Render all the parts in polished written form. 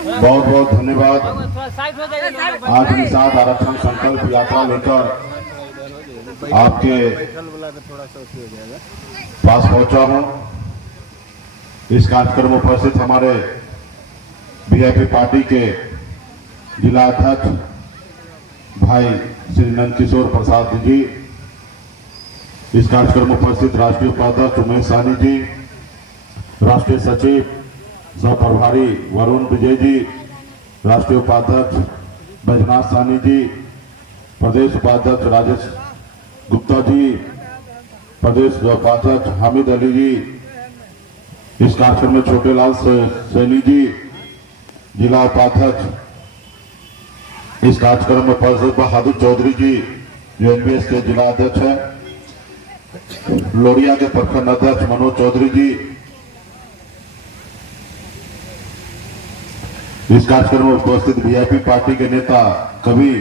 बहुत बहुत धन्यवाद। आज निषाद आरक्षण संकल्प यात्रा लेकर आपके पास पहुंचा हूं। इस कार्यक्रम में उपस्थित हमारे वीआईपी पार्टी के जिला अध्यक्ष भाई श्री नंदकिशोर प्रसाद जी, इस कार्यक्रम में उपस्थित राष्ट्रीय उपाध्यक्ष उमेश साहनी जी, राष्ट्रीय सचिव सह प्रभारी वरुण विजय जी, राष्ट्रीय उपाध्यक्ष बैजनाथ साहनी जी, प्रदेश उपाध्यक्ष राजेश गुप्ता जी, प्रदेश उपाध्यक्ष हामिद अली जी, इस कार्यक्रम में छोटेलाल सैनी जी, जिला उपाध्यक्ष इस कार्यक्रम में उपस्थित बहादुर चौधरी जी जो एनपीएस के जिला अध्यक्ष हैं, लोरिया के प्रखंड अध्यक्ष मनोज चौधरी जी, इस कार्यक्रम में उपस्थित वीआईपी पार्टी के नेता कवि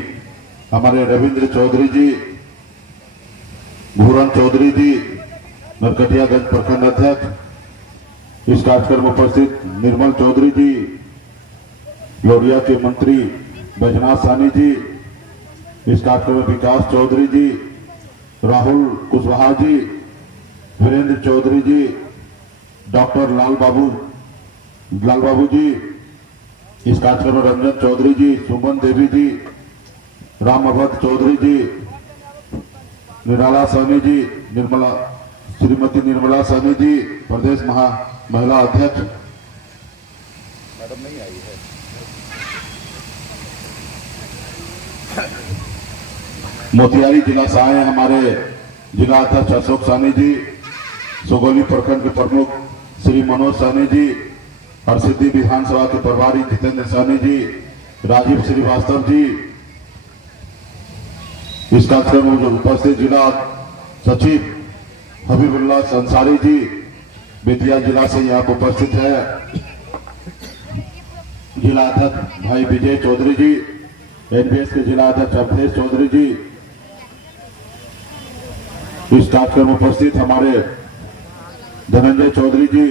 हमारे रविंद्र चौधरी जी, भूरन चौधरी जी, नरकटियागंज प्रखंड अध्यक्ष, इस कार्यक्रम में उपस्थित निर्मल चौधरी जी, लोरिया के मंत्री बैजनाथ साहनी जी, इस कार्यक्रम में विकास चौधरी जी, राहुल कुशवाहा जी, वीरेंद्र चौधरी जी, डॉक्टर लाल बाबू जी, इस कार्यक्रम में रंजन चौधरी जी, सुमन देवी जी, राम अवध चौधरी जी, निराला साहनी जी, श्रीमती निर्मला साहनी जी, प्रदेश महिला अध्यक्ष मैडम नहीं आई है, मोतिहारी जिला सहाय हमारे जिला अध्यक्ष अशोक साहनी जी, सुगौली प्रखंड के प्रमुख श्री मनोज साहनी जी, हरसिद्धि विधानसभा के प्रभारी जितेंद्र साहनी जी, राजीव श्रीवास्तव जी, इस कार्यक्रम में उपस्थित जिला सचिव हबीबुल्लाह अंसारी जी, बेतिया जिला से यहाँ पर उपस्थित है जिला अध्यक्ष भाई विजय चौधरी जी, एनपीएस के जिला अध्यक्ष अवधेश चौधरी जी, इस कार्यक्रम में उपस्थित हमारे धनंजय चौधरी जी,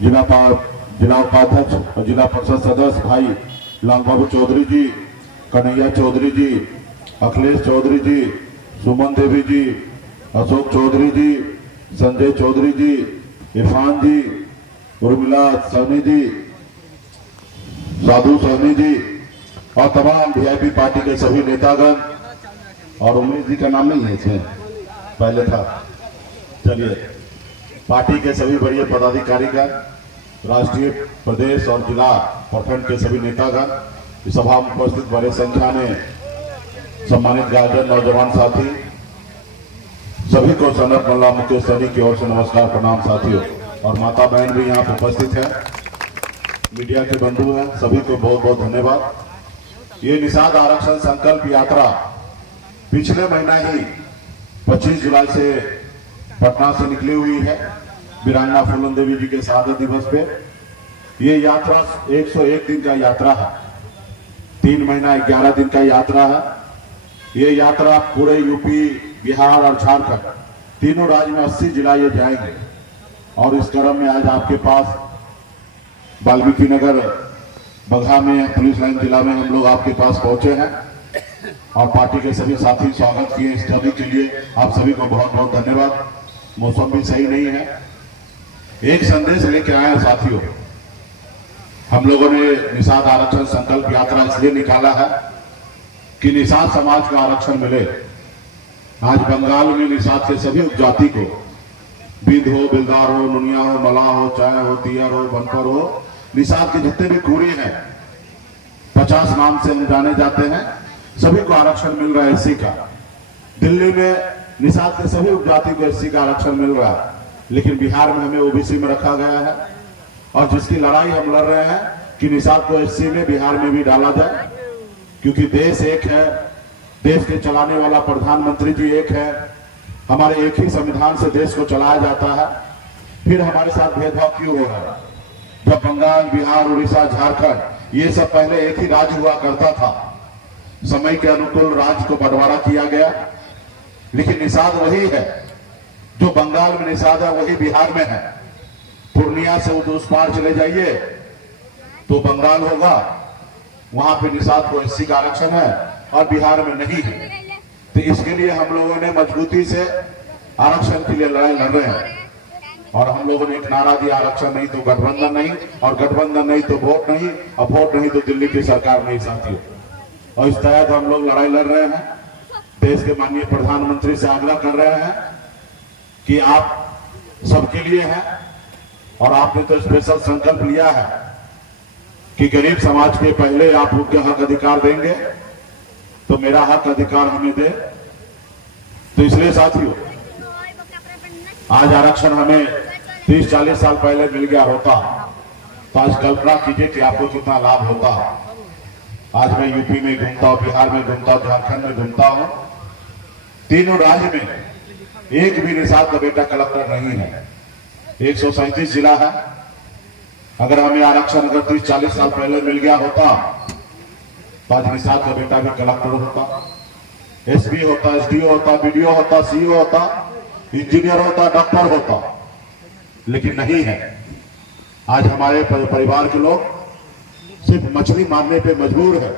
जिला उपाध्यक्ष और जिला परिषद सदस्य भाई लालबाबू चौधरी जी, कन्हैया चौधरी जी, अखिलेश चौधरी जी, सुमन देवी जी, अशोक चौधरी जी, संजय चौधरी जी, इरफान जी, उर्मिला सहनी जी, साधु सहनी जी और तमाम वीआईपी पार्टी के सभी नेतागण, और उमेश जी का नाम नहीं है इसमें, पहले था। चलिए, पार्टी के सभी बड़े पदाधिकारीगण, राष्ट्रीय प्रदेश और जिला प्रखंड के सभी नेतागण, इस सभा में उपस्थित बड़े संख्या में सम्मानित गार्जियन, नौजवान साथी, सभी को सनत मल्ला मुकेश सैनी की ओर से नमस्कार प्रणाम साथियों, और माता बहन भी यहाँ पर उपस्थित है, मीडिया के बंधु हैं, सभी को बहुत बहुत धन्यवाद। ये निषाद आरक्षण संकल्प यात्रा पिछले महीना ही 25 जुलाई से पटना से निकली हुई है, वीरांगना फूलन देवी जी के शहादत दिवस पे। ये यात्रा 101 दिन का यात्रा है, 3 महीना 11 दिन का यात्रा है। ये यात्रा पूरे यूपी, बिहार और झारखंड तीनों राज्य में 80 जिला ये जाएंगे, और इस क्रम में आज आपके पास वाल्मीकि नगर बगहा में पुलिस लाइन जिला में हम लोग आपके पास पहुंचे हैं, और पार्टी के सभी साथी स्वागत किए इस रैली के लिए। आप सभी को बहुत बहुत धन्यवाद। मौसम भी सही नहीं है, एक संदेश लेके आए हैं साथियों। हम लोगों ने निषाद आरक्षण संकल्प यात्रा इसलिए निकाला है कि निषाद समाज का आरक्षण मिले। आज बंगाल में निषाद के सभी उपजाति को, बिंद हो, बिलदार हो, नुनिया हो, मला हो, चाय हो, तियर हो, बनपर हो, निषाद के जितने भी कुरी हैं, 50 नाम से हम जाने जाते हैं, सभी को आरक्षण मिल रहा है एससी का। दिल्ली में निषाद के सभी उपजाति को एससी का आरक्षण मिल रहा है, लेकिन बिहार में हमें ओबीसी में रखा गया है, और जिसकी लड़ाई हम लड़ रहे हैं कि निषाद को एससी में बिहार में भी डाला जाए, क्योंकि देश एक है, देश के चलाने वाला प्रधानमंत्री जी एक है, हमारे एक ही संविधान से देश को चलाया जाता है, फिर हमारे साथ भेदभाव क्यों हो रहा है? जब बंगाल, बिहार, उड़ीसा, झारखंड ये सब पहले एक ही राज्य हुआ करता था, समय के अनुकूल राज्य को बंटवारा किया गया, लेकिन निषाद वही है। जो बंगाल में निषाद है वही बिहार में है। पूर्णिया से उस पार चले जाइए तो बंगाल होगा, वहां पे निषाद को एससी का आरक्षण है और बिहार में नहीं है। तो इसके लिए हम लोगों ने मजबूती से आरक्षण के लिए लड़ाई लड़ रहे हैं और हम लोगों ने एक नारा दिया, आरक्षण नहीं तो गठबंधन नहीं, और गठबंधन नहीं तो वोट नहीं, और वोट नहीं तो दिल्ली की सरकार नहीं साथियों। और इस तहत हम लोग लड़ाई लड़ रहे हैं। देश के माननीय प्रधानमंत्री से आग्रह कर रहे हैं कि आप सबके लिए हैं और आपने तो स्पेशल संकल्प लिया है कि गरीब समाज के पहले आप उनके हक अधिकार देंगे, तो मेरा हक अधिकार हमें दे। तो इसलिए साथियों, आज आरक्षण हमें 30-40 साल पहले मिल गया होता तो आज कल्पना कीजिए कि आपको कितना लाभ होता। आज मैं यूपी में घूमता हूँ, बिहार में घूमता हूँ, झारखंड में घूमता हूँ, तीनों राज्य में एक भी निषाद का बेटा कलेक्टर नहीं है। 137 जिला है। अगर हमें आरक्षण अगर 30-40 साल पहले मिल गया होता तो आज निषाद का बेटा भी कलेक्टर होता, एसपी होता, एसडीओ होता, बीडीओ होता, सीईओ होता, इंजीनियर होता, डॉक्टर होता, लेकिन नहीं है। आज हमारे परिवार के लोग सिर्फ मछली मारने पे मजबूर है।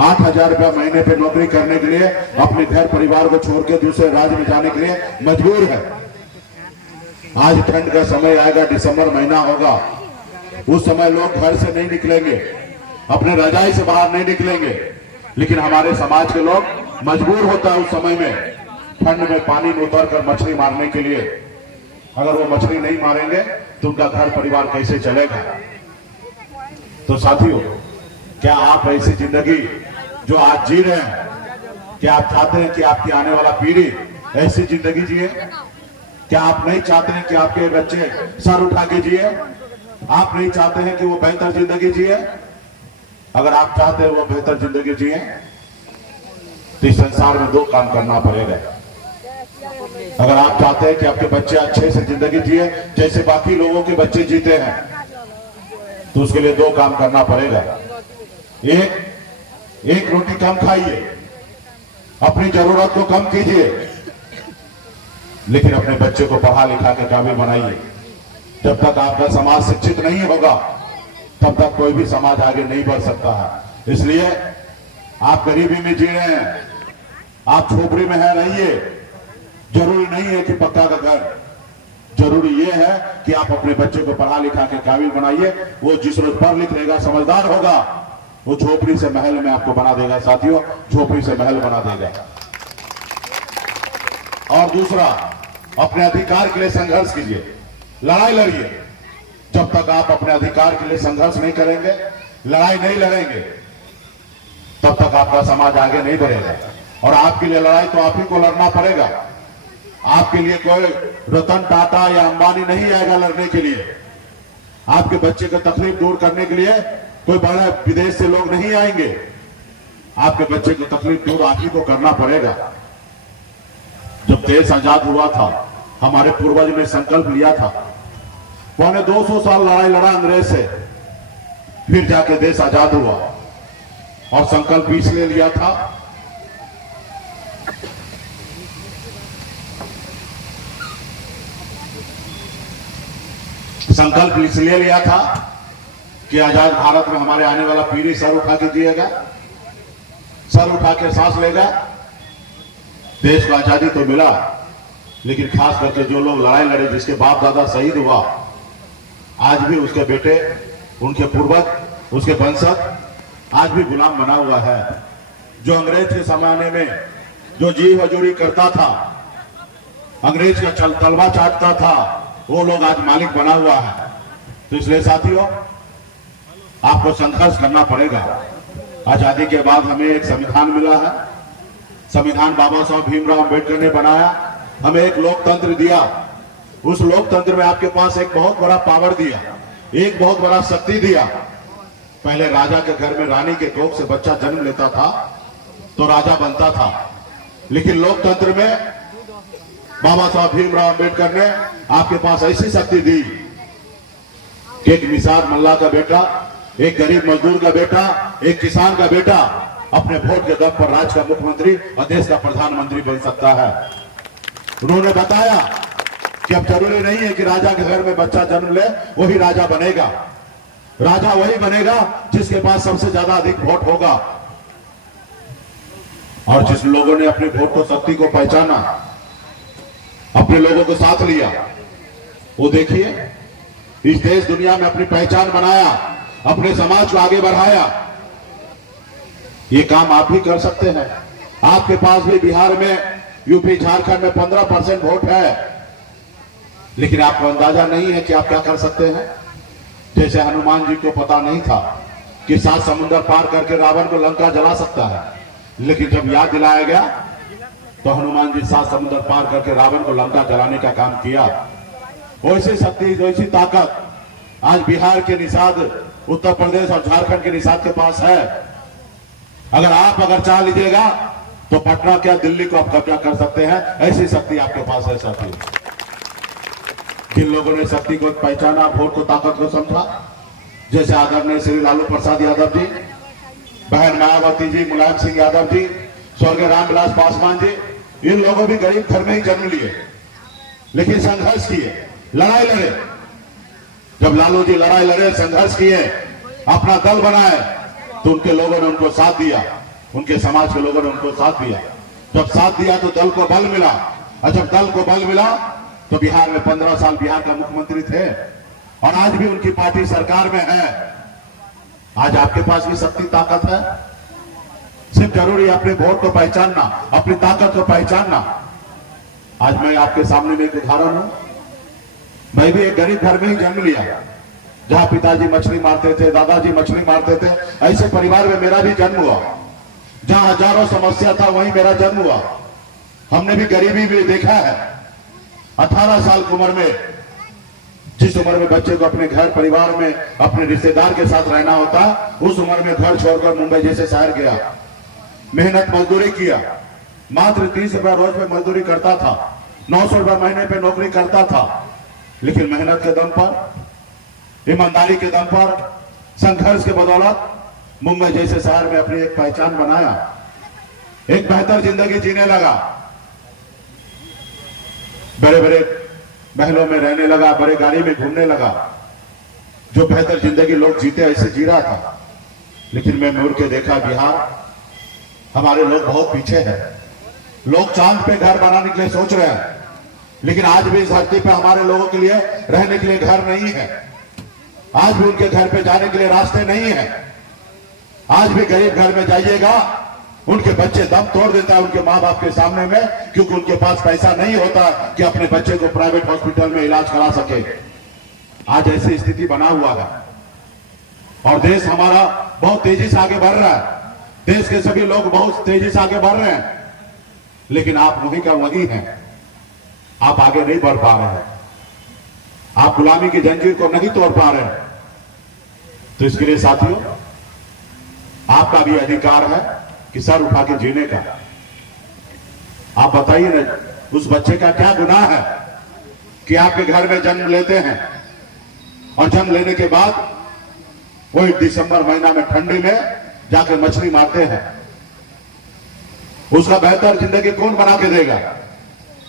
8,000 रुपया महीने पे नौकरी करने के लिए अपने घर परिवार को छोड़ के दूसरे राज्य में जाने के लिए मजबूर है। आज ठंड का समय आएगा, दिसंबर महीना होगा, उस समय लोग घर से नहीं निकलेंगे, अपने रजाई से बाहर नहीं निकलेंगे, लेकिन हमारे समाज के लोग मजबूर होता है उस समय में ठंड में पानी में उतर कर मछली मारने के लिए। अगर वो मछली नहीं मारेंगे तो उनका घर परिवार कैसे चलेगा। तो साथियों, क्या आप ऐसी जिंदगी जो आज जी रहे हैं, क्या आप चाहते हैं कि आपकी आने वाला पीढ़ी ऐसी जिंदगी जिए? क्या आप नहीं चाहते हैं कि आपके बच्चे सर उठा के जिए? आप नहीं चाहते हैं कि वो बेहतर जिंदगी जिए? अगर आप चाहते हैं वो बेहतर जिंदगी जिए तो इस संसार में 2 काम करना पड़ेगा। अगर आप चाहते हैं कि आपके बच्चे अच्छे से जिंदगी जिए जैसे बाकी लोगों के बच्चे जीते हैं, तो उसके लिए 2 काम करना पड़ेगा। एक रोटी कम खाइए, अपनी जरूरत को कम कीजिए, लेकिन अपने बच्चे को पढ़ा लिखा के काबिल बनाइए। जब तक आपका समाज शिक्षित नहीं होगा तब तक कोई भी समाज आगे नहीं बढ़ सकता है। इसलिए आप गरीबी में जी रहे हैं, आप झोपड़ी में है, रहिए। जरूरी नहीं है कि पक्का का घर, जरूरी यह है कि आप अपने बच्चे को पढ़ा लिखा के काबिल बनाइए। वो जिस रोज पढ़ लिख लेगा, समझदार होगा, वो झोपड़ी से महल में आपको बना देगा साथियों, झोपड़ी से महल बना देगा। और दूसरा, अपने अधिकार के लिए संघर्ष कीजिए, लड़ाई लड़िए। जब तक आप अपने अधिकार के लिए संघर्ष नहीं करेंगे, लड़ाई नहीं लड़ेंगे, तब तक आपका समाज आगे नहीं बढ़ेगा। और आपके लिए लड़ाई तो आप ही को लड़ना पड़ेगा। आपके लिए कोई रतन टाटा या अंबानी नहीं आएगा लड़ने के लिए। आपके बच्चे को तकलीफ दूर करने के लिए कोई बड़ा विदेश से लोग नहीं आएंगे। आपके बच्चे की तकलीफ दूर आप ही को करना पड़ेगा। जब देश आजाद हुआ था, हमारे पूर्वज ने संकल्प लिया था, 250 साल लड़ाई लड़ा अंग्रेज से, फिर जाके देश आजाद हुआ। और संकल्प इसलिए लिया था कि आजाद भारत में हमारे आने वाला पीढ़ी सर उठा के जिएगा, सर उठा के सांस लेगा। देश को आजादी तो मिला, लेकिन खास करके जो लोग लड़ाई लड़े, जिसके बाप दादा शहीद हुआ, आज भी उसके बेटे, उनके पूर्वज, उसके वंशज आज भी गुलाम बना हुआ है। जो अंग्रेज के जमाने में जो जी हजूरी करता था, अंग्रेज का तलवा चाटता था, वो लोग आज मालिक बना हुआ है। तो इसलिए साथियों, आपको संघर्ष करना पड़ेगा। आजादी के बाद हमें एक संविधान मिला है। संविधान बाबा साहब भीमराव अंबेडकर ने बनाया, हमें एक लोकतंत्र दिया। उस लोकतंत्र में आपके पास एक बहुत बड़ा पावर दिया, एक बहुत बड़ा शक्ति दिया। पहले राजा के घर में रानी के कोख से बच्चा जन्म लेता था तो राजा बनता था, लेकिन लोकतंत्र में बाबा साहब भीमराव अंबेडकर ने आपके पास ऐसी शक्ति दी कि एक निषाद मल्ला का बेटा, एक गरीब मजदूर का बेटा, एक किसान का बेटा अपने वोट के दम पर राज्य का मुख्यमंत्री और देश का प्रधानमंत्री बन सकता है। उन्होंने बताया कि अब जरूरी नहीं है कि राजा के घर में बच्चा जन्म ले वही राजा बनेगा। राजा वही बनेगा जिसके पास सबसे ज्यादा अधिक वोट होगा। और जिस लोगों ने अपने वोट को, शक्ति को पहचाना, अपने लोगों को साथ लिया, वो देखिए इस देश दुनिया में अपनी पहचान बनाया, अपने समाज को आगे बढ़ाया। ये काम आप भी कर सकते हैं। आपके पास भी बिहार में, यूपी, झारखंड में 15% वोट है, लेकिन आपको अंदाजा नहीं है कि आप क्या कर सकते हैं। जैसे हनुमान जी को पता नहीं था कि 7 समुद्र पार करके रावण को लंका जला सकता है, लेकिन जब याद दिलाया गया तो हनुमान जी 7 समुद्र पार करके रावण को लंका जलाने का काम किया। वैसी शक्ति, वैसी ताकत आज बिहार के निषाद, उत्तर प्रदेश और झारखंड के निषाद के पास है। अगर चाह लीजिएगा तो पटना क्या, दिल्ली को आप कब्जा कर सकते हैं। ऐसी शक्ति आपके पास है साथी। जिन लोगों ने शक्ति को पहचाना, वोट को, ताकत को समझा, जैसे आदरणीय श्री लालू प्रसाद यादव जी, बहन मायावती जी, मुलायम सिंह यादव जी, स्वर्गीय रामविलास पासवान जी, इन लोगों भी गरीब घर में ही जन्म लिए, लेकिन संघर्ष किए, लड़ाई लड़े। जब लालू जी लड़ाई लड़े, संघर्ष किए, अपना दल बनाए, तो उनके लोगों ने उनको साथ दिया, उनके समाज के लोगों ने उनको साथ दिया। जब साथ दिया तो दल को बल मिला, और जब दल को बल मिला तो बिहार में 15 साल बिहार का मुख्यमंत्री थे, और आज भी उनकी पार्टी सरकार में है। आज आपके पास भी शक्ति, ताकत है। सिर्फ जरूरी है अपने वोट को पहचानना, अपनी ताकत को पहचानना। आज मैं आपके सामने में एक उदाहरण हूं। मैं भी एक गरीब घर में ही जन्म लिया, जहां पिताजी मछली मारते थे, दादाजी मछली मारते थे। ऐसे परिवार में मेरा भी जन्म हुआ। जहां हजारों समस्या था, वहीं मेरा जन्म हुआ। हमने भी गरीबी भी देखा है। 18 साल की उम्र में, जिस उम्र में बच्चे को अपने घर परिवार में, अपने रिश्तेदार के साथ रहना होता, उस उम्र में घर छोड़कर मुंबई जैसे शहर गया, मेहनत मजदूरी किया। मात्र 30 रुपया रोज पे मजदूरी करता था, 900 रुपया महीने पे नौकरी करता था, लेकिन मेहनत के दम पर, ईमानदारी के दम पर, संघर्ष के बदौलत मुंबई जैसे शहर में अपनी एक पहचान बनाया, एक बेहतर जिंदगी जीने लगा, बड़े बड़े महलों में रहने लगा, बड़े गाड़ी में घूमने लगा। जो बेहतर जिंदगी लोग जीते ऐसे जी रहा था। लेकिन मैं मुड़ के देखा, बिहार, हमारे लोग बहुत पीछे हैं। लोग चांद पे घर बनाने के लिए सोच रहे हैं, लेकिन आज भी इस धरती पे हमारे लोगों के लिए रहने के लिए घर नहीं है। आज भी उनके घर पे जाने के लिए रास्ते नहीं है। आज भी गरीब घर में जाइएगा, उनके बच्चे दम तोड़ देता है उनके माँ बाप के सामने में, क्योंकि उनके पास पैसा नहीं होता कि अपने बच्चे को प्राइवेट हॉस्पिटल में इलाज करा सके। आज ऐसी स्थिति बना हुआ है, और देश हमारा बहुत तेजी से आगे बढ़ रहा है। देश के सभी लोग बहुत तेजी से आगे बढ़ रहे हैं, लेकिन आप वहीं का वहीं हैं। आप आगे नहीं बढ़ पा रहे हैं। आप गुलामी की जंजीर को नहीं तोड़ पा रहे हैं। तो इसके लिए साथियों, आपका भी अधिकार है कि सर उठा के जीने का। आप बताइए ना, उस बच्चे का क्या गुनाह है कि आपके घर में जन्म लेते हैं, और जन्म लेने के बाद वो दिसंबर महीना में ठंडी में जाकर मछली मारते हैं। उसका बेहतर जिंदगी कौन बना के देगा?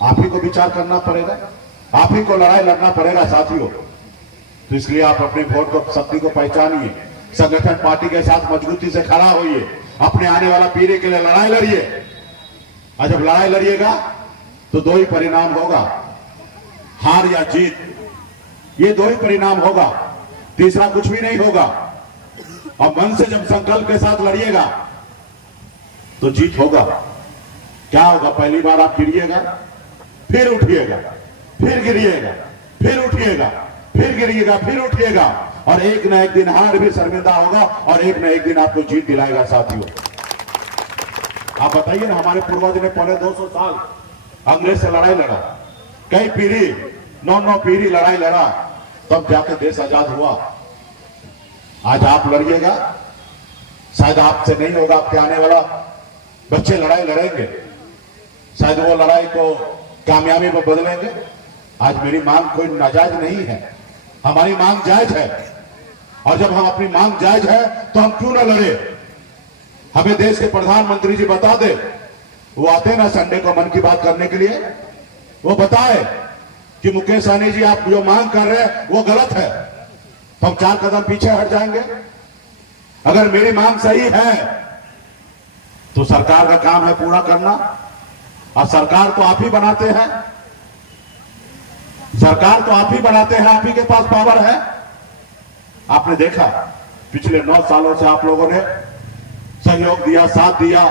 आप ही को विचार करना पड़ेगा, आप ही को लड़ाई लड़ना पड़ेगा साथियों। तो इसलिए आप अपने वोट को, शक्ति को पहचानिए, संगठन पार्टी के साथ मजबूती से खड़ा होइए, अपने आने वाला पीढ़ी के लिए लड़ाई लड़िए। और जब लड़ाई लड़िएगा तो 2 ही परिणाम होगा, हार या जीत। ये 2 ही परिणाम होगा, तीसरा कुछ भी नहीं होगा। और मन से जब संकल्प के साथ लड़िएगा तो जीत होगा। क्या होगा? पहली बार आप गिरिएगा, फिर उठिएगा, फिर गिरिएगा, फिर उठिएगा, फिर गिरिएगा, फिर उठिएगा, और एक न एक दिन हार भी शर्मिंदा होगा, और एक न एक दिन आपको जीत दिलाएगा साथियों। आप बताइए ना, हमारे पूर्वज ने पौने 200 साल अंग्रेज से लड़ाई लड़ा, कई पीढ़ी, 9 पीढ़ी लड़ाई लड़ा, तब जाके देश आजाद हुआ। आज आप लड़िएगा, शायद आपसे नहीं होगा, आपके आने वाला बच्चे लड़ाई लड़ेंगे, शायद वो लड़ाई को कामयाबी में बदलेंगे। आज मेरी मांग कोई नाजायज नहीं है, हमारी मांग जायज है। और जब हम अपनी मांग जायज है तो हम क्यों ना लड़े? हमें देश के प्रधानमंत्री जी बता दे, वो आते ना संडे को मन की बात करने के लिए, वो बताए कि मुकेश सहनी जी आप जो मांग कर रहे हैं वो गलत है। तो हम 4 कदम पीछे हट जाएंगे। अगर मेरी मांग सही है तो सरकार का काम है पूरा करना, और सरकार तो आप ही बनाते हैं, सरकार तो आप ही बनाते हैं, आप ही के पास पावर है। आपने देखा पिछले 9 सालों से आप लोगों ने सहयोग दिया, साथ दिया।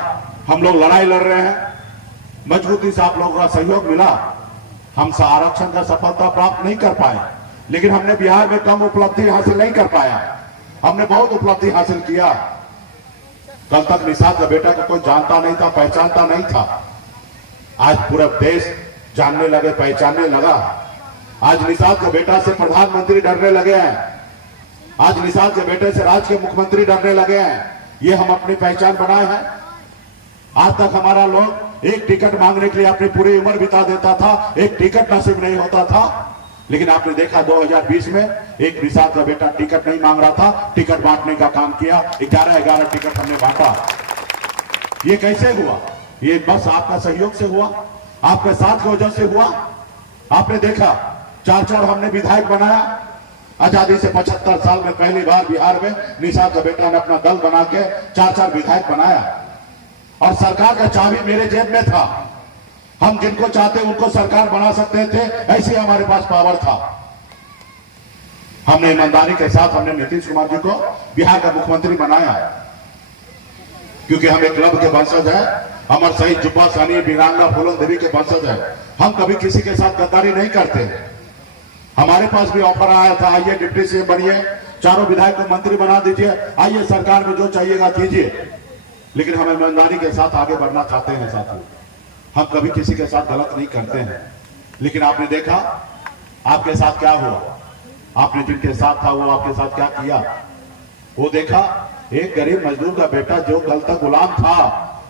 हम लोग लड़ाई लड़ रहे हैं, मजबूती से आप लोगों का सहयोग मिला। हम आरक्षण का सफलता प्राप्त नहीं कर पाए, लेकिन हमने बिहार में कम उपलब्धि हासिल नहीं कर पाया, हमने बहुत उपलब्धि हासिल किया। कल तक निषाद का बेटा को कोई जानता नहीं था, पहचानता नहीं था। आज पूरा देश जानने लगे, पहचानने लगा। आज निषाद के बेटा से प्रधानमंत्री डरने लगे हैं, आज निषाद के बेटे से राज्य के मुख्यमंत्री डरने लगे हैं। ये हम अपनी पहचान बनाए हैं। आज तक हमारा लोग एक टिकट मांगने के लिए अपनी पूरी उम्र बिता देता था, एक टिकट नसीब नहीं होता था। लेकिन आपने देखा 2020 में एक निषाद का बेटा टिकट नहीं मांग रहा था, टिकट बांटने का काम किया। 11 टिकट हमने बांटा। ये कैसे हुआ? ये बस आपका सहयोग से हुआ, आपके साथ की वजह से हुआ। आपने देखा 4 हमने विधायक बनाया। आजादी से 75 साल में पहली बार बिहार में निषाद का बेटा ने अपना दल बना के 4 विधायक बनाया। और सरकार का चाबी मेरे जेब में था। हम जिनको चाहते उनको सरकार बना सकते थे, ऐसे हमारे पास पावर था। हमने ईमानदारी के साथ हमने नीतीश कुमार जी को बिहार का मुख्यमंत्री बनाया, क्योंकि हम एक क्लब के वंशज है। अमर शहीद जुब्बा सानी, वीरांगना फूलन देवी के वंशज है। हम कभी किसी के साथ गद्दारी नहीं करते। हमारे पास भी ऑफर आया था, आइए डिप्टी सीएम बनिए, 4 विधायक को मंत्री बना दीजिए, आइए सरकार में जो चाहिएगा कीजिए। लेकिन हम ईमानदारी के साथ आगे बढ़ना चाहते हैं साथियों, हम कभी किसी के साथ गलत नहीं करते हैं। लेकिन आपने देखा आपके साथ क्या हुआ, आपने जिनके साथ था वो आपके साथ क्या किया। वो देखा एक गरीब मजदूर का बेटा जो कल तक गुलाम था,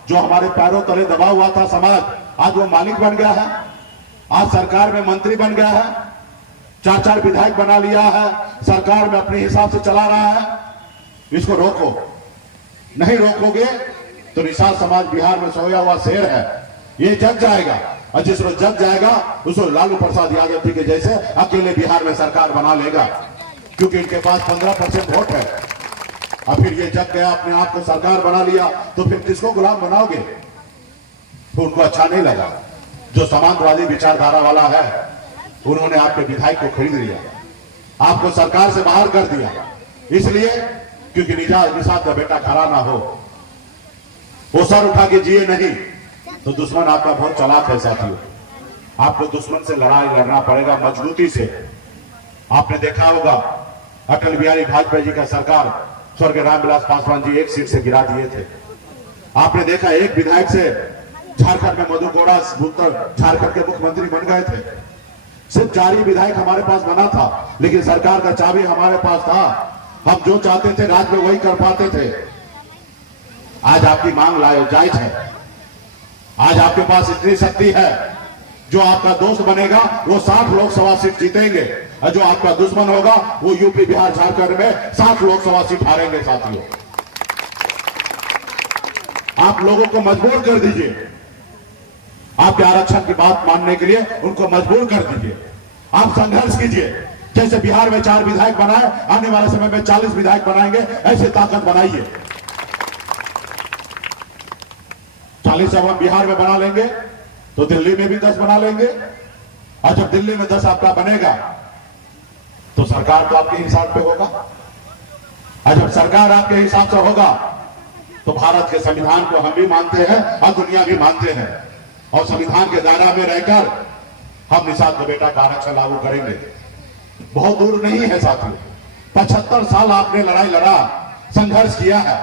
जो हमारे पैरों तले दबा हुआ था समाज, आज वो मालिक बन गया है, आज सरकार में मंत्री बन गया है, 4 विधायक बना लिया है, सरकार में अपने हिसाब से चला रहा है। इसको रोको, नहीं रोकोगे तो निषाद समाज बिहार में सोया हुआ शेर है, ये जग जाएगा। और जिस रोज जग जाएगा उस रोज लालू प्रसाद यादव जी के जैसे अकेले बिहार में सरकार बना लेगा, क्योंकि इनके पास 15% वोट है। और फिर ये जग गया, अपने आप को सरकार बना लिया, तो फिर किसको गुलाम बनाओगे? तो उनको अच्छा नहीं लगा। जो समाजवादी विचारधारा वाला है उन्होंने आपके विधायक को खरीद लिया, आपको सरकार से बाहर कर दिया, इसलिए क्योंकि निषाद का बेटा खड़ा ना हो, वो सर उठा के जिए नहीं। तो दुश्मन आपका बहुत चालाक है साथियों, आपको दुश्मन से लड़ाई लड़ना पड़ेगा मजबूती से। आपने देखा होगा अटल बिहारी वाजपेयी जी का सरकार स्वर्गीय रामविलास पासवान जी 1 सीट से गिरा दिए थे। आपने देखा एक विधायक से झारखंड में मधु कोड़ा झारखंड के मुख्यमंत्री बन गए थे। सिर्फ 4 ही विधायक हमारे पास बना था, लेकिन सरकार का चाबी हमारे पास था। हम जो चाहते थे राज्य में वही कर पाते थे। आज आपकी मांग जायज है, आज आपके पास इतनी शक्ति है, जो आपका दोस्त बनेगा वो 60 लोकसभा सीट जीतेंगे, और जो आपका दुश्मन होगा वो यूपी बिहार झारखंड में 60 लोकसभा सीट हारेंगे। साथियों आप लोगों को मजबूर कर दीजिए, आपके आरक्षण की बात मानने के लिए उनको मजबूर कर दीजिए। आप संघर्ष कीजिए, जैसे बिहार में 4 विधायक बनाए, आने वाले समय में 40 विधायक बनाएंगे, ऐसे ताकत बनाइए। 40 जब हम बिहार में बना लेंगे तो दिल्ली में भी 10 बना लेंगे, और जब दिल्ली में 10 आपका बनेगा तो सरकार तो आपके हिसाब पे होगा, और जब सरकार आपके हिसाब से होगा तो भारत के संविधान को हम भी मानते हैं और दुनिया भी मानते हैं, और संविधान के दायरा में रहकर हम निषाद का बेटा का आरक्षण लागू करेंगे। बहुत दूर नहीं है साथियों, 75 साल आपने लड़ाई लड़ा, संघर्ष किया है।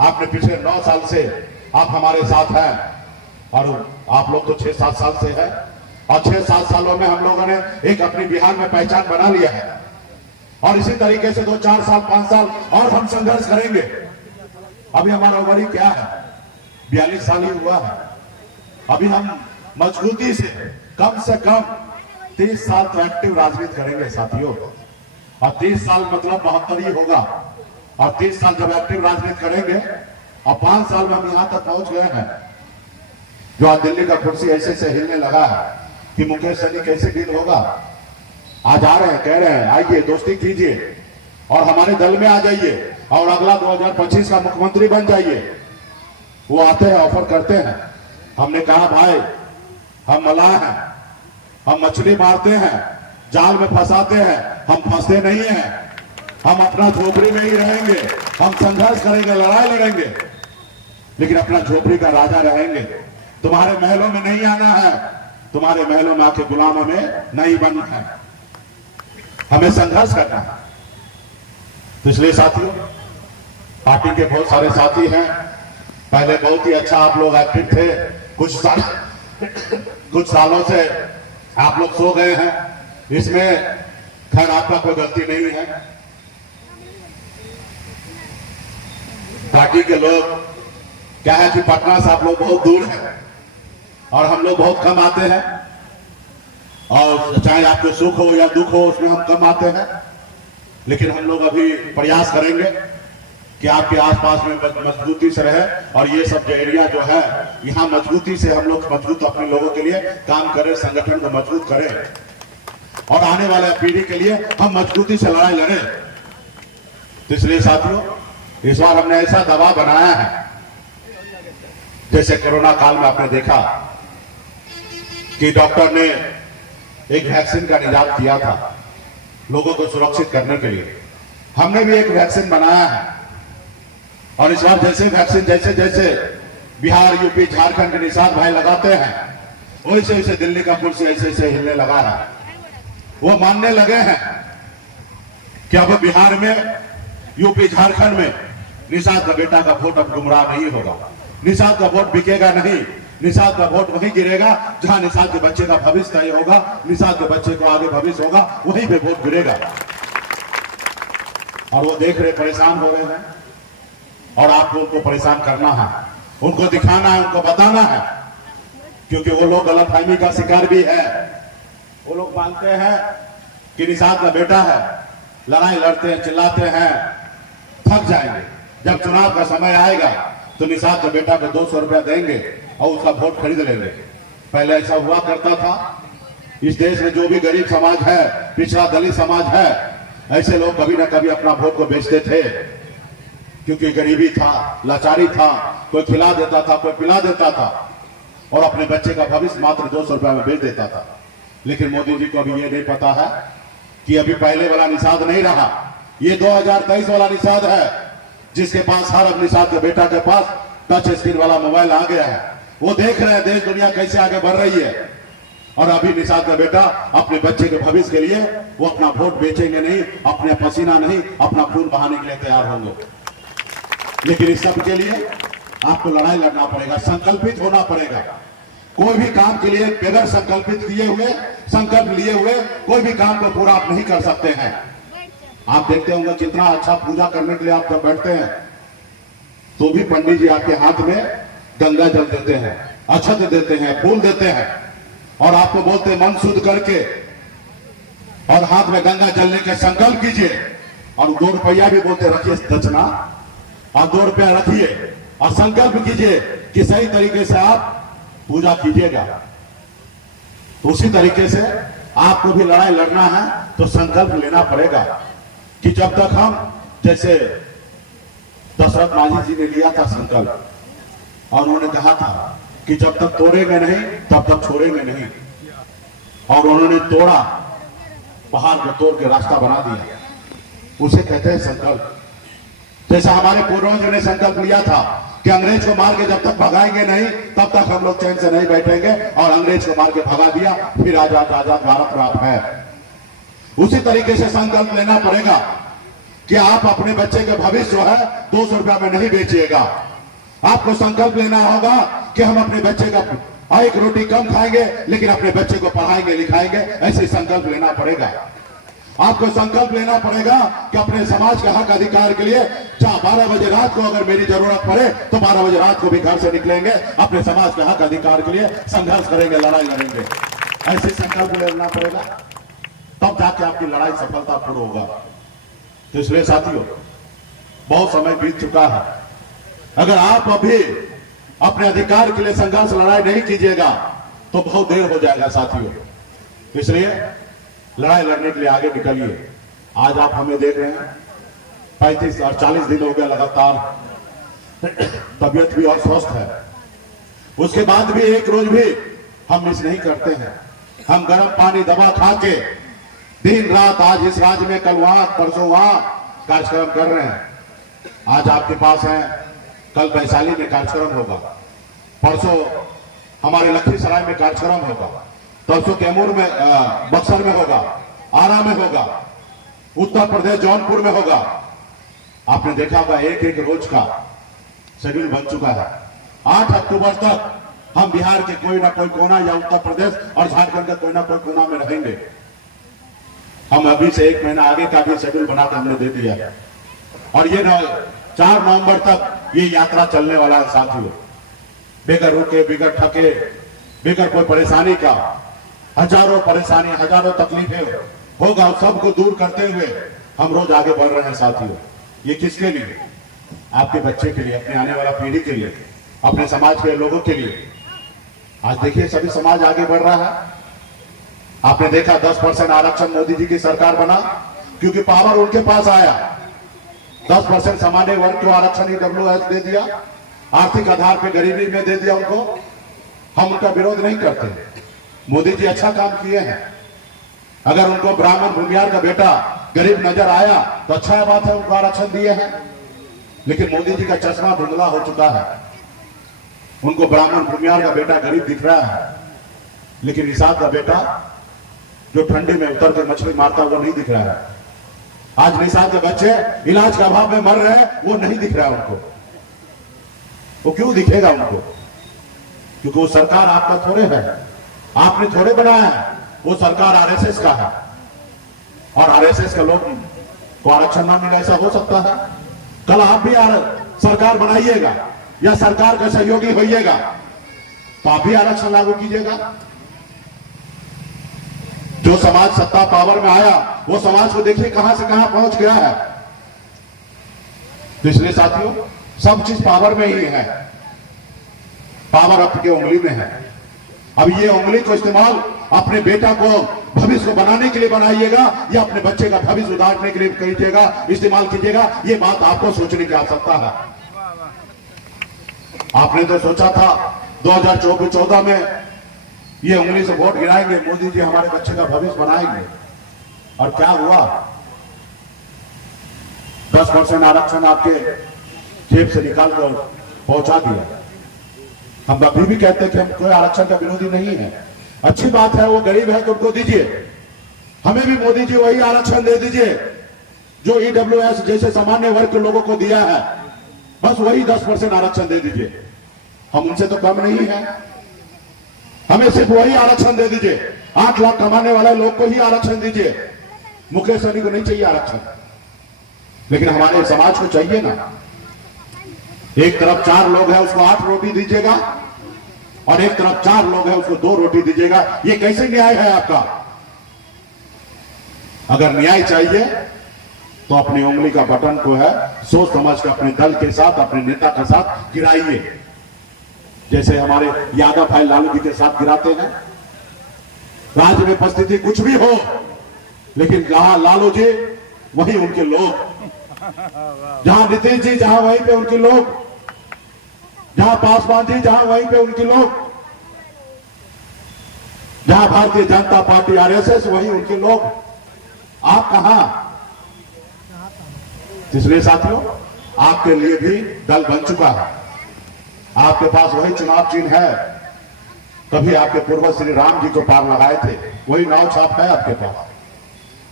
आपने पिछले 9 साल से आप हमारे साथ हैं, और आप लोग तो 6-7 साल से हैं, और 6-7 सालों में हम लोगों ने एक अपनी बिहार में पहचान बना लिया है। और इसी तरीके से 2-4 साल 5 साल और हम संघर्ष करेंगे। अभी हमारा उम्र क्या है? 42 साल ही हुआ है। अभी हम मजबूती से कम 30 साल तो एक्टिव राजनीति करेंगे साथियों, और 30 साल मतलब 72 ही होगा। और 30 साल जब एक्टिव राजनीति करेंगे, और 5 साल में हम यहां तक पहुंच गए हैं, जो आज दिल्ली का कुर्सी ऐसे से हिलने लगा है कि मुकेश सहनी कैसे डील होगा। आज आ रहे हैं, कह रहे हैं आइए दोस्ती कीजिए, और हमारे दल में आ जाइए और अगला 2025 का मुख्यमंत्री बन जाइए। वो आते हैं, ऑफर करते हैं। हमने कहा भाई हम मलाह हैं, हम मछली मारते हैं, जाल में फंसाते हैं, हम फंसते नहीं हैं, हम अपना झोपड़ी में ही रहेंगे, हम संघर्ष करेंगे, लड़ाई लड़ेंगे, लेकिन अपना झोपड़ी का राजा रहेंगे। तुम्हारे महलों में नहीं आना है, तुम्हारे महलों में आके गुलाम हमें नहीं बनना है, हमें संघर्ष करना है। तो इसलिए साथियों, पार्टी के बहुत सारे साथी हैं। पहले बहुत ही अच्छा आप लोग एक्टिव थे, कुछ सालों से आप लोग सो गए हैं, इसमें खैर आपका कोई गलती नहीं है। पार्टी के लोग क्या है कि पटना से आप लोग बहुत दूर हैं और हम लोग बहुत कम आते हैं, और चाहे आपको सुख हो या दुख हो उसमें हम कम आते हैं, लेकिन हम लोग अभी प्रयास करेंगे कि आपके आसपास में मजबूती से रहे और ये सब जो एरिया जो है यहाँ मजबूती से हम लोग मजबूत अपने लोगों के लिए काम करें, संगठन को मजबूत करें और आने वाले पीढ़ी के लिए हम मजबूती से लड़ाई लड़ें। तो इसलिए साथियों, इस बार हमने ऐसा दबाव बनाया है, जैसे कोरोना काल में आपने देखा कि डॉक्टर ने एक वैक्सीन का निजात किया था लोगों को सुरक्षित करने के लिए। हमने भी एक वैक्सीन बनाया है और इस बार जैसे वैक्सीन जैसे बिहार, यूपी, झारखंड के निषाद भाई लगाते हैं, वैसे वैसे दिल्ली का कुर्सी ऐसे हिलने लगा है। वो मानने लगे हैं कि अब बिहार में, यूपी, झारखंड में निषाद का बेटा का वोट अब गुमराह नहीं होगा, निषाद का वोट बिकेगा नहीं, निषाद का वोट वहीं गिरेगा जहां निषाद के बच्चे का भविष्य तय होगा, निषाद के बच्चे को आगे भविष्य होगा, वहीं पे वोट गिरेगा। और वो देख रहे, परेशान हो रहे हैं और आपको उनको परेशान करना है, उनको दिखाना है, उनको बताना है, क्योंकि वो लोग गलतफहमी का शिकार भी है। वो लोग मानते हैं कि निषाद का बेटा है, लड़ाई लड़ते हैं, चिल्लाते हैं, थक जाएंगे, जब चुनाव का समय आएगा तो निषाद के बेटा को 200 रुपया देंगे और उसका वोट खरीद लेंगे। पहले ऐसा हुआ करता था। इस देश में जो भी गरीब समाज है, पिछड़ा दलित समाज है, ऐसे लोग कभी ना कभी अपना वोट को बेचते थे, क्योंकि गरीबी था, लाचारी था, कोई खिला देता था, कोई पिला देता था और अपने बच्चे का भविष्य मात्र 200 रुपया में बेच देता था। लेकिन मोदी जी को अभी ये नहीं पता है कि अभी पहले वाला निषाद नहीं रहा, ये 2023 वाला निषाद है, जिसके पास हर निषाद के बेटा के पास टच स्क्रीन वाला मोबाइल आ गया है। वो देख रहे हैं देश दुनिया कैसे आगे बढ़ रही है, और अभी निषाद का बेटा अपने बच्चे के भविष्य के लिए वो अपना वोट बेचेंगे नहीं, अपने पसीना नहीं, अपना खून बहाने के लिए तैयार होंगे। लेकिन इस सब के लिए आपको लड़ाई लड़ना पड़ेगा, संकल्पित होना पड़ेगा। कोई भी काम के लिए बगैर संकल्पित किए हुए, संकल्प लिए हुए कोई भी काम को पूरा आप नहीं कर सकते हैं। आप देखते होंगे कितना अच्छा पूजा करने के लिए आप जब बैठते हैं तो भी पंडित जी आपके हाथ में गंगा जल देते हैं, अक्षत देते हैं, फूल देते हैं और आपको बोलते हैं मन शुद्ध करके और हाथ में गंगा जलने का संकल्प कीजिए, और 2 रुपया भी बोलते रखिए दक्षिणा, और 2 रुपया रखिए और संकल्प कीजिए कि सही तरीके से आप पूजा कीजिएगा। तो उसी तरीके से आपको भी लड़ाई लड़ना है तो संकल्प लेना पड़ेगा कि जब तक हम, जैसे दशरथ मांझी जी ने लिया था संकल्प और उन्होंने कहा था कि जब तक तोड़ेंगे नहीं तब तक छोड़ेंगे नहीं, और उन्होंने तोड़ा, पहाड़ को तोड़ के रास्ता बना दिया, उसे कहते हैं संकल्प। जैसा हमारे पूर्वजों ने संकल्प लिया था कि अंग्रेज को मार के जब तक भगाएंगे नहीं तब तक हम लोग चैन से नहीं बैठेंगे, और अंग्रेज को मार के भगा दिया, फिर आजाद आजाद भारत प्राप्त है। उसी तरीके से संकल्प लेना पड़ेगा कि आप अपने बच्चे के भविष्य जो है 200 रुपया में नहीं बेचिएगा। आपको संकल्प लेना होगा कि हम अपने बच्चे का एक रोटी कम खाएंगे लेकिन अपने बच्चे को पढ़ाएंगे लिखाएंगे, ऐसे संकल्प लेना पड़ेगा। आपको संकल्प लेना पड़ेगा कि अपने समाज के हक अधिकार के लिए चाहे 12 बजे रात को अगर मेरी जरूरत पड़े तो 12 बजे रात को भी घर से निकलेंगे, अपने समाज के हक अधिकार के लिए संघर्ष करेंगे, लड़ाई लड़ेंगे। ऐसे संकल्प लेना पड़ेगा, तब जाके आपकी लड़ाई सफलतापूर्ण होगा। तो इसलिए साथियों, बहुत समय बीत चुका है, अगर आप अभी अपने अधिकार के लिए संघर्ष लड़ाई नहीं कीजिएगा तो बहुत देर हो जाएगा साथियों। इसलिए लड़ाई लड़ने के लिए आगे निकलिए। आज आप हमें देख रहे हैं, 35 और 40 दिन हो गया लगातार, तबीयत भी और स्वस्थ है। उसके बाद भी एक रोज भी हम मिस नहीं करते हैं। हम गर्म पानी दवा खा के दिन रात, आज इस राज्य में, कल वहां, परसों वहां कार्यक्रम कर रहे हैं। आज आपके पास है, कल वैशाली में कार्यक्रम होगा, परसों हमारे लखीसराय में कार्यक्रम होगा, परसों कैमूर में, बक्सर में होगा, आरा में होगा, उत्तर प्रदेश जौनपुर में होगा। आपने देखा होगा एक एक रोज का शेड्यूल बन चुका है। 8 अक्टूबर तक हम बिहार के कोई ना कोई कोना या उत्तर प्रदेश और झारखंड के कोई ना कोई कोना में रहेंगे। हम अभी से 1 महीना आगे का भी शेड्यूल बनाकर हमने दे दिया है और ये 4 नवंबर तक ये यात्रा चलने वाला है साथियों। बेगर रुके, बिगर थके, बेगर कोई परेशानी का, हजारों परेशानी, हजारों तकलीफें होगा, सबको दूर करते हुए हम रोज आगे बढ़ रहे हैं साथियों। ये किसके लिए? आपके बच्चे के लिए, अपने आने वाला पीढ़ी के लिए, अपने समाज के लोगों के लिए। आज देखिए सभी समाज आगे बढ़ रहा है। आपने देखा 10% आरक्षण मोदी जी की सरकार बना क्योंकि पावर उनके पास आया। 10% सामान्य वर्ग को आरक्षण EWS दे दिया, आर्थिक आधार पे गरीबी में दे दिया उनको। हम उनका विरोध नहीं करते, मोदी जी अच्छा काम किए हैं। अगर उनको ब्राह्मण भूमियार का बेटा गरीब नजर आया तो अच्छा बात है, उनको आरक्षण दिए हैं। लेकिन मोदी जी का चश्मा धुंधला हो चुका है, उनको ब्राह्मण भूमियार का बेटा गरीब दिख रहा है, लेकिन निषाद का बेटा जो ठंडी में उतर कर मछली मारता वो नहीं दिख रहा है। आज निषाद के बच्चे इलाज के अभाव में मर रहे हैं, वो नहीं दिख रहा है उनको। वो क्यों दिखेगा उनको? क्योंकि वो सरकार आपका थोड़े है, आपने थोड़े बनाया है। वो सरकार RSS का है और RSS के लोग को आरक्षण ना मिले, ऐसा हो सकता है? कल आप भी सरकार बनाइएगा या सरकार का सहयोगी होइएगा तो आप भी आरक्षण लागू कीजिएगा। जो समाज सत्ता पावर में आया वो समाज को देखिए कहां से कहां पहुंच गया है। तो इसलिए साथियों, सब चीज पावर में ही है, पावर आपके उंगली में है। अब ये उंगली को इस्तेमाल अपने बेटा को भविष्य को बनाने के लिए बनाइएगा या अपने बच्चे का भविष्य उधारने के लिए कीजिएगा, इस्तेमाल कीजिएगा, ये बात आपको सोचने की आवश्यकता है। आपने तो सोचा था 2014 में ये उंगली से वोट गिराएंगे, मोदी जी हमारे बच्चे का भविष्य बनाएंगे, और क्या हुआ? 10% आरक्षण आपके जेब से निकाल कर पहुंचा दिया। हम अभी भी कहते हैं कि हम कोई आरक्षण का विरोधी नहीं है, अच्छी बात है, वो गरीब है तो उनको दीजिए। हमें भी मोदी जी वही आरक्षण दे दीजिए जो EWS जैसे सामान्य वर्ग के लोगों को दिया है, बस वही 10% आरक्षण दे दीजिए। हम उनसे तो कम नहीं है, हमें सिर्फ वही आरक्षण दे दीजिए। 8 लाख कमाने वाले लोग को ही आरक्षण दीजिए, मुकेश सहनी को नहीं चाहिए आरक्षण। लेकिन हमारे समाज को चाहिए ना। एक तरफ 4 लोग हैं उसको 8 रोटी दीजिएगा और एक तरफ 4 लोग हैं उसको 2 रोटी दीजिएगा। ये कैसे न्याय है आपका? अगर न्याय चाहिए तो अपनी उंगली का बटन को है सोच समझ कर अपने दल के साथ, अपने नेता के साथ गिराइए, जैसे हमारे यादव भाई लालू जी के साथ गिराते हैं। राज्य में परिस्थिति कुछ भी हो, लेकिन जहां लालू जी वहीं उनके लोग, जहां नीतीश जी जहां वहीं पे उनके लोग, जहां पासवान जी जहां वहीं पे उनके लोग, जहां भारतीय जनता पार्टी RSS वहीं उनके लोग। आप कहां? इसलिए साथियों, आपके लिए भी दल बन चुका है, आपके पास वही चुनाव चिन्ह है। कभी आपके पूर्वज श्री राम जी को पार लगाए थे, वही नाव छाप है आपके पास।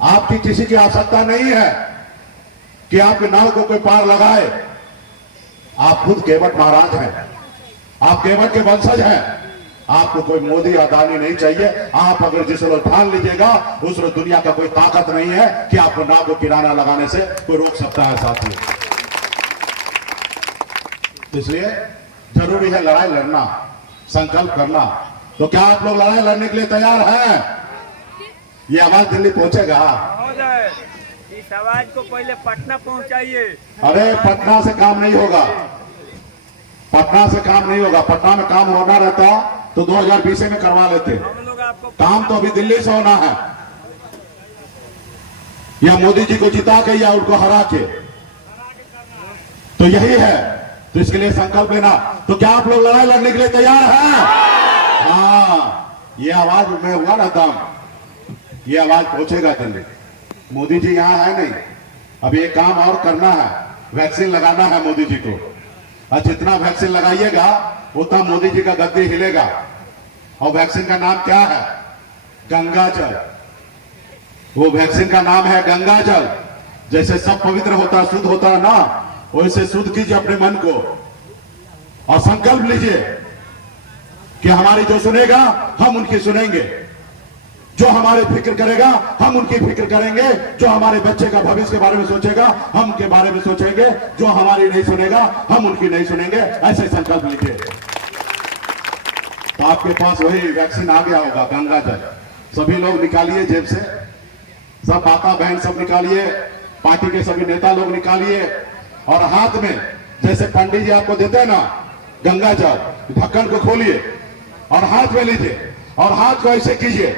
आपकी किसी की आवश्यकता नहीं है कि आपके नाव को कोई पार लगाए। आप खुद केवट महाराज हैं, आप केवट के वंशज हैं। आपको कोई मोदी अदानी नहीं चाहिए। आप अगर जिस रोज ठान लीजिएगा उस रोज दुनिया का कोई ताकत नहीं है कि आपको नाव को किराना लगाने से कोई रोक सकता है साथियों। इसलिए जरूरी है लड़ाई लड़ना, संकल्प करना। तो क्या आप लोग लड़ाई लड़ने के लिए तैयार हैं? ये आवाज दिल्ली पहुंचेगा। इस आवाज को पहले पटना पहुंचाइए। अरे पटना से काम नहीं होगा, पटना से काम नहीं होगा। पटना में काम होना रहता तो 2020 में करवा लेते। हम लोग आपको काम तो अभी दिल्ली से होना है, या मोदी जी को जिता के या उनको हरा के। तो यही है, तो इसके लिए संकल्प लेना। तो क्या आप लोग लड़ाई लड़ने के लिए तैयार हैं? हाँ, ये आवाज में हुआ ना दम, ये आवाज पहुंचेगा दिल्ली। मोदी जी यहाँ है नहीं, अब ये काम और करना है, वैक्सीन लगाना है मोदी जी को, और जितना वैक्सीन लगाइएगा उतना मोदी जी का गद्दी हिलेगा। और वैक्सीन का नाम क्या है? गंगा जल। वो वैक्सीन का नाम है गंगा जल। जैसे सब पवित्र होता है, शुद्ध होता है ना, वैसे शुद्ध कीजिए अपने मन को और संकल्प लीजिए कि हमारी जो सुनेगा हम उनकी सुनेंगे, जो हमारे फिक्र करेगा हम उनकी फिक्र करेंगे, जो हमारे बच्चे का भविष्य के बारे में सोचेगा हम उनके बारे में सोचेंगे, जो हमारी नहीं सुनेगा हम उनकी नहीं सुनेंगे। ऐसे संकल्प लीजिए। तो आपके पास वही वैक्सीन आ गया होगा, गंगा जल। सभी लोग निकालिए जेब से, सब माता बहन सब निकालिए, पार्टी के सभी नेता लोग निकालिए, और हाथ में जैसे पंडित जी आपको देते हैं ना गंगा जल, ढक्कन को खोलिए और हाथ में लीजिए और हाथ को ऐसे कीजिए,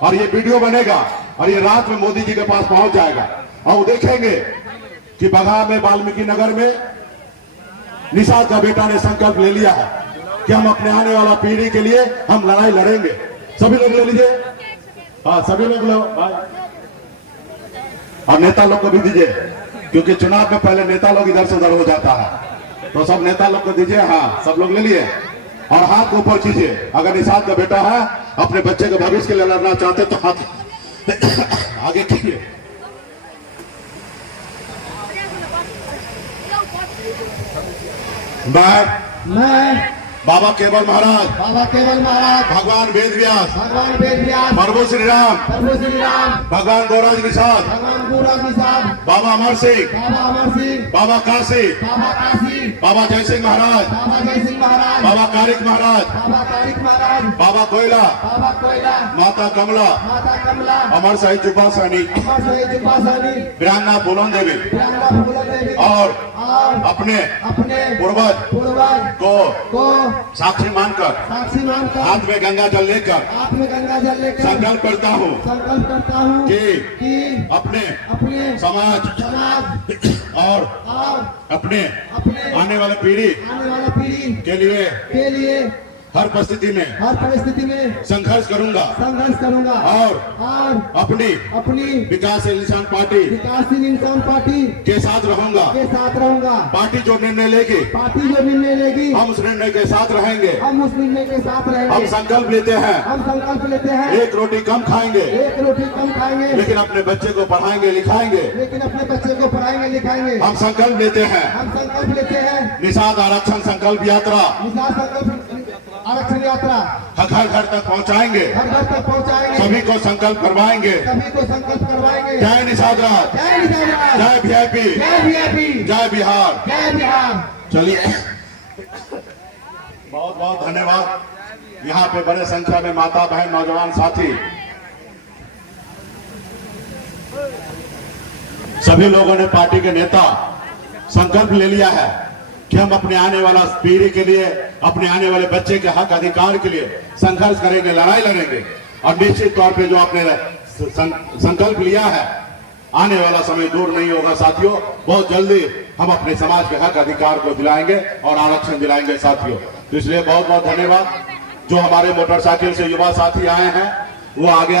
और ये वीडियो बनेगा और ये रात में मोदी जी के पास पहुंच जाएगा। और वो देखेंगे कि बघा में वाल्मीकि नगर में निषाद का बेटा ने संकल्प ले लिया है कि हम अपने आने वाला पीढ़ी के लिए हम लड़ाई लड़ेंगे। सभी लोग ले लीजिए, हाँ सभी लोग लो, और नेता लोग को भी दीजिए, क्योंकि चुनाव में पहले नेता लोग इधर से उधर हो जाता है, तो सब नेता लोग को दीजिए। हाँ सब लोग ले लिए, और हाथ को ऊपर कीजिए। अगर निषाद का बेटा है, अपने बच्चे के भविष्य के लिए लड़ना चाहते तो हाथ आगे कीजिए। मैं बाबा केवल महाराज भगवान वेद व्यास प्रभु श्री राम भगवान गौराज निषाद बाबा अमर सिंह बाबा काशी बाबा जय सिंह महाराज बाबा कारिक महाराज बाबा कोयला माता कमला अमर शहीद जुब्बा सहनी वीरांगना फूलन देवी और अपने पूर्वज को साक्षी मानकर हाथ में गंगा जल लेकर संकल्प करता हूँ कि अपने समाज और अपने आने वाले पीढ़ी के लिए हर परिस्थिति में संघर्ष करूंगा और अपनी विकासशील इंसान पार्टी के साथ रहूंगा। पार्टी जो निर्णय लेगी हम उस निर्णय के साथ रहेंगे। हम संकल्प लेते हैं एक रोटी कम खाएंगे लेकिन अपने बच्चे को पढ़ाएंगे लिखाएंगे। हम संकल्प लेते हैं निषाद आरक्षण संकल्प यात्रा घर घर तक पहुंचाएंगे, सभी को संकल्प करवाएंगे। जय निषाद राज, जय वीआईपी, जय बिहार। चलिए बहुत बहुत धन्यवाद। यहाँ पे बड़े संख्या में माता बहन नौजवान साथी सभी लोगों ने पार्टी के नेता संकल्प ले लिया है कि हम अपने आने वाला पीढ़ी के लिए, अपने आने वाले बच्चे के हक अधिकार के लिए संघर्ष करेंगे, लड़ाई लड़ेंगे। और निश्चित तौर पे जो आपने संकल्प लिया है, आने वाला समय दूर नहीं होगा साथियों। बहुत जल्दी हम अपने समाज के हक अधिकार को दिलाएंगे और आरक्षण दिलाएंगे साथियों। तो इसलिए बहुत बहुत धन्यवाद। जो हमारे मोटरसाइकिल से युवा साथी आए हैं वो आगे